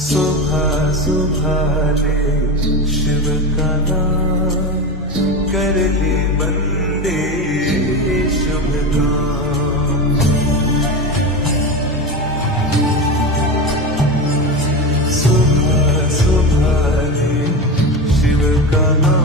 सुबह सुबह ले शिव का नाम कर ले बंदे शुभ काम। सुबह सुबह ले शिव का नाम